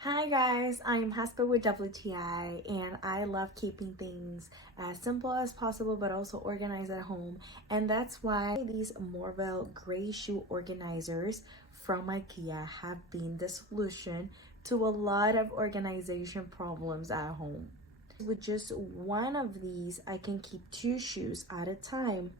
Hi guys, I'm Hasper with WTI and I love keeping things as simple as possible but also organized at home, and that's why these Morville gray shoe organizers from IKEA have been the solution to a lot of organization problems at home. With just one of these, I can keep two shoes at a time.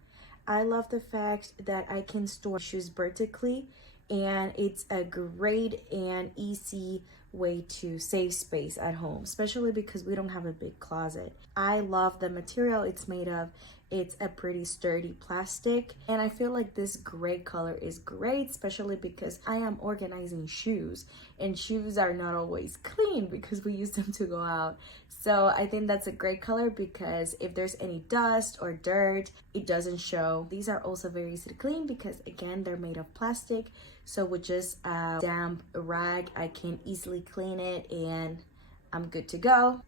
I love the fact that I can store shoes vertically, and it's a great and easy way to save space at home, especially because we don't have a big closet. I love the material it's made of. It's a pretty sturdy plastic, and I feel like this gray color is great, especially because I am organizing shoes, and shoes are not always clean because we use them to go out. So I think that's a great color because if there's any dust or dirt, it doesn't show. These are also very easy to clean because again, they're made of plastic. So with just a damp rag, I can easily clean it and I'm good to go.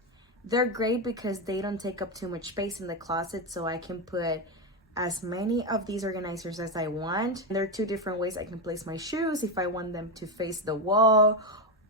They're great because they don't take up too much space in the closet, so I can put as many of these organizers as I want. There are two different ways I can place my shoes if I want them to face the wall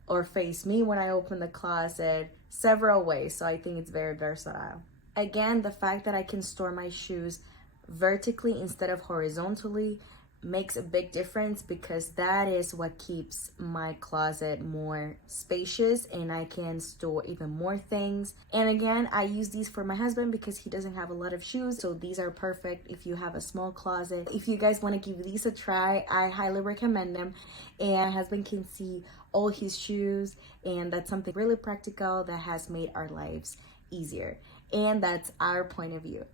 or face me when I open the closet, several ways. So I think it's very versatile. Again, the fact that I can store my shoes vertically instead of horizontally makes a big difference because that is what keeps my closet more spacious and I can store even more things. And again, I use these for my husband because he doesn't have a lot of shoes, so these are perfect if you have a small closet. If you guys want to give these a try, I highly recommend them, and my husband can see all his shoes, and that's something really practical that has made our lives easier, and that's our point of view.